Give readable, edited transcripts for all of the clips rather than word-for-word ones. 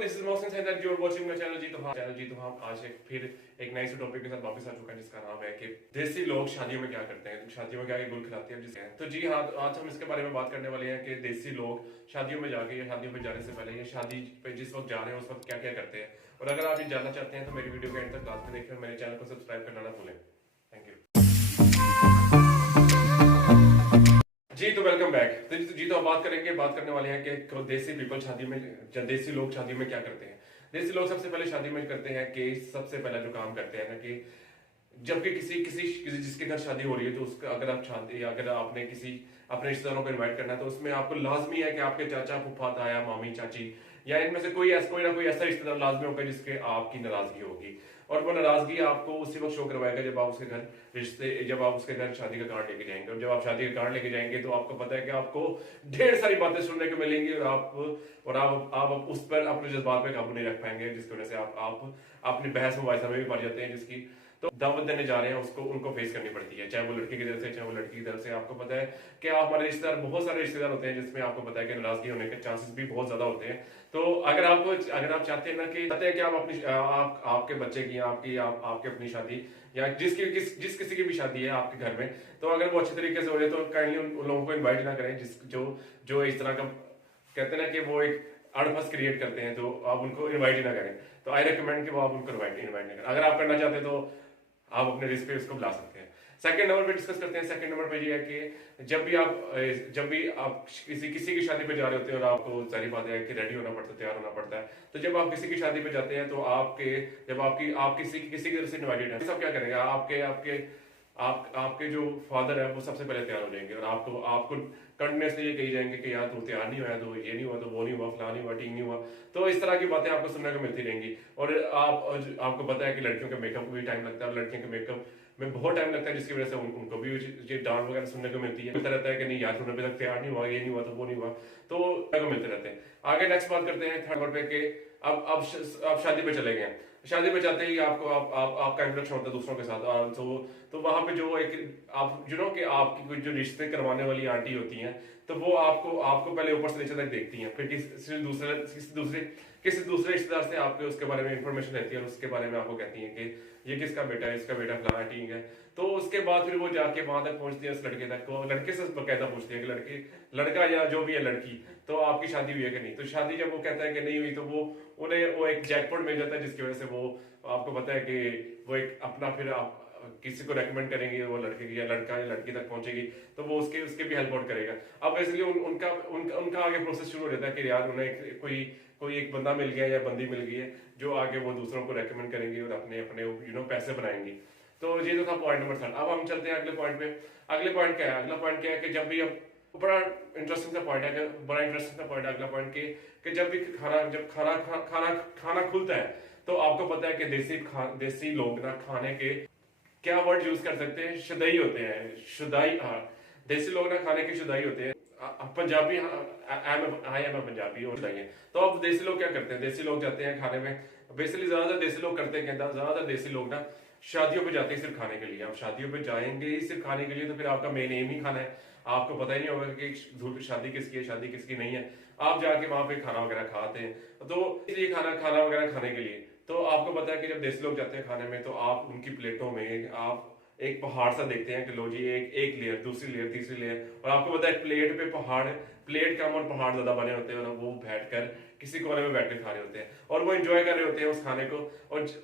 This is Mohsin Syed that you are watching my channel. हम आज फिर एक नए से टॉपिक के साथ वापस आ चुका है जिसका नाम है कि देसी लोग शादियों में क्या करते हैं, शादियों में क्या गुल खिलाते हैं जिसे। तो जी हाँ, तो आज हम इसके बारे में बात करने वाले हैं कि देसी लोग शादियों में जाके या शादियों में जाने से पहले या शादी पे जिस वक्त जा रहे हैं उस वक्त क्या क्या करते हैं। और अगर आप ये जानना चाहते हैं तो मेरी वीडियो के एंड तक लास्ट में देखिए और मेरे चैनल को सब्सक्राइब करना ना भूलें। थैंक यू जी। तो वेलकम बैक। तो अब बात करने वाले हैं कि देसी पीपल शादी में, देसी लोग शादी में क्या करते हैं। देसी लोग सबसे पहले शादी में करते हैं कि सबसे पहला जो काम करते हैं ना कि जबकि किसी किसी किसी जिसके घर शादी हो रही है तो उसका अगर आप शादी अगर आपने किसी अपने रिश्तेदारों को इनवाइट करना है तो उसमें आपको लाजमी है कि आपके चाचा फूफा ताया मामी चाची या इनमें से कोई ना कोई ऐसा रिश्तेदार लाजमी होगा जिसके आपकी नाराजगी होगी। और वो नाराजगी आपको उसी वक्त शो करवाएगा जब आप उसके घर शादी का कार्ड लेके जाएंगे। और जब आप शादी का कार्ड लेके जाएंगे तो आपको पता है कि आपको ढेर सारी बातें सुनने को मिलेंगी और आप उस पर अपने जज्बात पे काबू नहीं रख पाएंगे, जिसकी वजह से आप अपनी बहस मुबाहिसा में भी पड़ जाते हैं, जिसकी तो दावत देने जा रहे हैं उसको उनको फेस करनी पड़ती है, चाहे वो लड़की की तरफ से चाहे वो लड़की की तरफ से। आपको पता है कि आप हमारे रिश्तेदार बहुत सारे रिश्तेदार होते हैं जिसमें आपको पता है कि नाराजगी होने के चांसेस भी बहुत ज्यादा होते हैं। तो अगर आप चाहते हैं ना कि आप अपनी आपके बच्चे की आपके अपनी शादी या जिस किसी की भी शादी है आपके घर में, तो अगर वो अच्छे तरीके से हो रही है तो काइंडली उन लोगों को इन्वाइट ना करें जो इस तरह का कहते हैं ना कि वो एक अड़फस क्रिएट करते हैं, तो आप उनको इन्वाइट ही ना करें। तो आई रिकमेंड कि वो आप उनको इन्वाइट ना करें। अगर आप करना चाहते हैं तो आप अपने रिस्क पे उसको बुला सकते हैं। सेकंड नंबर पे डिस्कस करते हैं। सेकंड नंबर पे ये है कि जब भी आप किसी की शादी पे जा रहे होते हैं और आपको सारी बात है कि रेडी होना पड़ता है, तैयार होना पड़ता है, तो जब आप किसी की शादी पे जाते हैं तो आप किसी की तरफ से इनवाइटेड है, सब क्या करेंगे, आपके जो फादर है वो सबसे पहले तैयार हो जाएंगे और आपको कंटिन्यूसली ये कही जाएंगे कि यार तू तैयार नहीं हुआ, तो ये नहीं हुआ, तो वो नहीं हुआ, फलां नहीं हुआ, टींग नहीं हुआ। तो इस तरह की बातें आपको सुनने को मिलती रहेंगी। और आपको पता है कि लड़कियों के मेकअप को भी टाइम लगता है और लड़कियों के मेकअप में बहुत टाइम लगता है, जिसकी वजह से उनको भी ये डांट वगैरह सुनने को मिलती है। मिलता रहता है कि नहीं यार तूने अभी तक तैयार नहीं हुआ, ये नहीं हुआ, तो वो नहीं हुआ, तो मिलते रहते हैं। आगे नेक्स्ट बात करते हैं थर्ड नंबर पे कि अब शादी पे चले गए। शादी पे जाते ही आपका इंट्रोडक्शन होता है दूसरों के साथ। तो वहां पे जो एक आप कि आपकी कुछ जो रिश्ते करवाने वाली आंटी होती हैं, तो वो आपको पहले ऊपर से नीचे तक देखती हैं, फिर किसी दूसरे रिश्तेदार से आपके उसके बारे में इंफॉर्मेशन रहती है और उसके बारे में आपको कहती हैं कि ये किसका बेटा है, इसका बेटा फलाना ठीक है। तो उसके बाद फिर वो जाके वहां तक पहुंचती है, उस लड़के तक को लड़के से बकायदा पूछती है कि लड़का या जो भी है लड़की, तो आपकी शादी हुई है कि नहीं। तो शादी जब वो कहता है कि नहीं हुई तो वो एक जैकपॉट मिल जाता है, जिसकी वजह से वो आपको पता है कि वो एक अपना फिर आप किसी को रेकमेंड करेंगे, वो लड़के की या लड़की तक पहुंचेगी तो वो उसके भी हेल्प आउट करेगा। अब इसलिए उनका आगे प्रोसेस शुरू हो जाता है कि यार उन्हें कोई एक बंदा मिल गया या बंदी मिल गई है जो आगे वो दूसरों को रेकमेंड करेंगे और अपने पैसे बनाएंगे। तो ये तो था पॉइंट नंबर 3। अब हम चलते हैं अगले पॉइंट पे। अगला पॉइंट क्या है कि जब भी अब बड़ा इंटरेस्टिंग सा पॉइंट है अगला पॉइंट कि जब भी खाना खुलता है तो आपको पता है कि देसी लोग ना खाने के क्या वर्ड यूज कर सकते हैं, शुदाई होते हैं, शुदाई। हाँ, देसी लोग ना खाने के शुदाई होते हैं। पंजाबी, आई एम पंजाबी और शुदाई है। तो अब देसी लोग क्या करते हैं, देसी लोग जाते हैं खाने में। बेसिकली ज्यादातर देसी लोग करते हैं ज्यादातर देसी लोग ना शादियों पे जाते हैं सिर्फ खाने के लिए। आप शादियों पे जाएंगे ही सिर्फ खाने के लिए, तो फिर आपका मेन एम ही खाना है। आपको पता ही नहीं होगा कि शादी किसकी है, शादी किसकी नहीं है। आप जाके वहां पे खाना वगैरह खाते हैं, तो इसलिए खाना वगैरह खाने के लिए। तो आपको पता है कि जब देसी लोग जाते हैं खाने में तो आप उनकी प्लेटों में आप एक पहाड़ सा देखते हैं कि लो जी एक लेयर, दूसरी लेयर, तीसरी लेयर। और आपको पता है प्लेट कम और पहाड़ ज्यादा बने होते हैं और वो बैठकर किसी कोने में बैठकर खा रहे होते हैं और वो एंजॉय कर रहे होते हैं उस खाने को।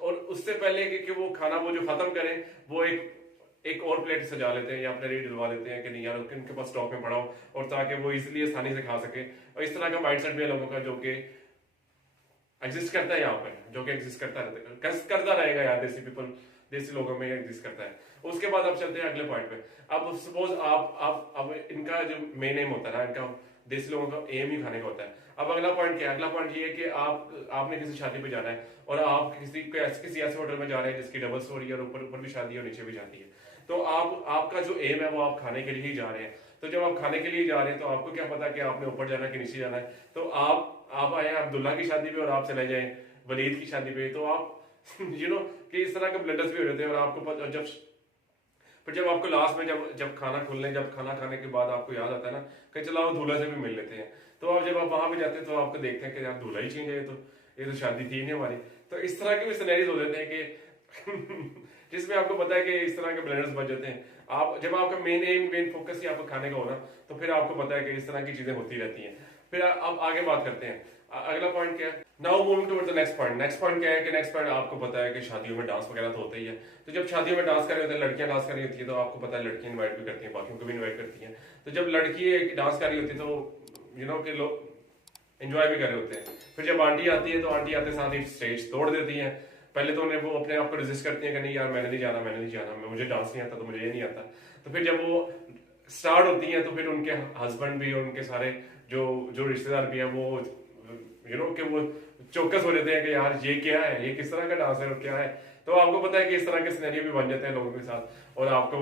और उससे पहले कि वो खाना वो जो खत्म करें, वो एक और प्लेट सजा लेते हैं या अपने लिए डलवा लेते हैं कि नहीं यार उनके पास स्टॉक में पड़ा हो, और ताकि वो इजिली आसानी से खा सके। और इस तरह का माइंडसेट भी है लोगों का जो कि एग्जिस्ट करता है यहाँ पर, जो कि एग्जिस्ट करता रहेगा यार। देसी लोगों में एग्जिस्ट करता है। उसके बाद अब चलते हैं अगले पॉइंट पे। अब सपोज अब इनका जो मेन एम होता है ना, इनका देसी लोगों का एम ही खाने का होता है। अब अगला पॉइंट क्या है, अगला पॉइंट ये है कि आपने किसी शादी पे जाना है और आप किसी ऐसे होटल में जा रहे हैं जिसकी डबल स्टोरी है और ऊपर भी शादी है और नीचे भी शादी है। तो आपका जो एम है वो आप खाने के लिए ही जा रहे हैं। तो जब आप खाने के लिए जा रहे हैं तो आपको क्या पता कि आपने ऊपर जाना कि नीचे जाना है। तो आप आए अब्दुल्ला की शादी पे और आप चले जाए वलीद की शादी पे, तो आप कि इस तरह के ब्लंडर्स भी हो जाते हैं। और आपको जब आपको लास्ट में जब खाना खाने के बाद आपको याद आता है ना कि चलो आप दूल्हा से भी मिल लेते हैं। तो अब जब आप वहां पे जाते हैं तो आपको देखते हैं कि यार दूल्हा ही चेंज है। तो ये तो शादी थी नहीं हमारी। तो इस तरह के भी सिनेरियोज हो जाते हैं कि जिसमें आपको पता है कि इस तरह के ब्लंडर्स बच जाते हैं। आप जब आपका मेन फोकस ही आपको खाने का हो ना, तो फिर आपको पता है कि इस तरह की चीजें होती रहती हैं। फिर आप आगे बात करते हैं, अगला पॉइंट क्या है, now moving towards the next point. Next point क्या है कि नेक्स्ट पॉइंट आपको पता है कि शादियों में डांस वगैरह तो होता ही है। तो जब शादियों में डांस कर रहे होते हैं, लड़कियां डांस कर रही होती है, तो आपको पता है लड़कियां इन्वाइट भी करती हैं, बाकियों को भी इन्वाइट करती हैं। तो जब लड़की डांस कर रही होती है तो यू नो कि लोग एंजॉय भी कर रहे होते हैं। फिर जब आंटी आती है तो आंटी आते साथ ही स्टेज तोड़ देती है। पहले तो उन्हें वो अपने आप को रेजिस्ट करती है कि नहीं यार मैंने नहीं जाना, मैंने नहीं जाना, मुझे डांस नहीं आता, तो मुझे ये नहीं आता। तो फिर जब वो स्टार्ट होती हैं तो फिर उनके हस्बैंड भी और उनके सारे जो जो रिश्तेदार भी हैं वो कि वो चौकस हो जाते हैं कि यार ये क्या है, ये किस तरह का डांस है और क्या है। तो आपको पता है कि इस तरह के सिनेरियो भी बन जाते हैं लोगों के साथ, और आपको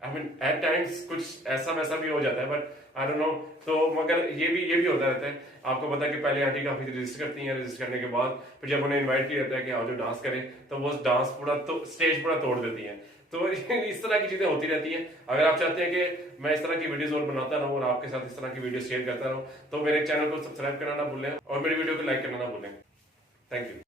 आई मीन एट टाइम्स कुछ ऐसा वैसा भी हो जाता है, बट आई डोंट नो। तो मगर ये भी होता रहता है। आपको पता है कि पहले आंटी काफी रजिस्ट करती हैं, रजिस्ट करने के बाद फिर जब उन्हें इनवाइट किया जाता है कि आओ जो डांस करें, तो वो डांस पूरा तो स्टेज पूरा तोड़ देती हैं। तो इस तरह की चीजें होती रहती हैं। अगर आप चाहते हैं कि मैं इस तरह की वीडियोस और बनाता रहूं और आपके साथ इस तरह की वीडियो शेयर करता रहूं, तो मेरे चैनल को सब्सक्राइब करना ना भूलें और मेरी वीडियो को लाइक करना ना भूलें। Thank you.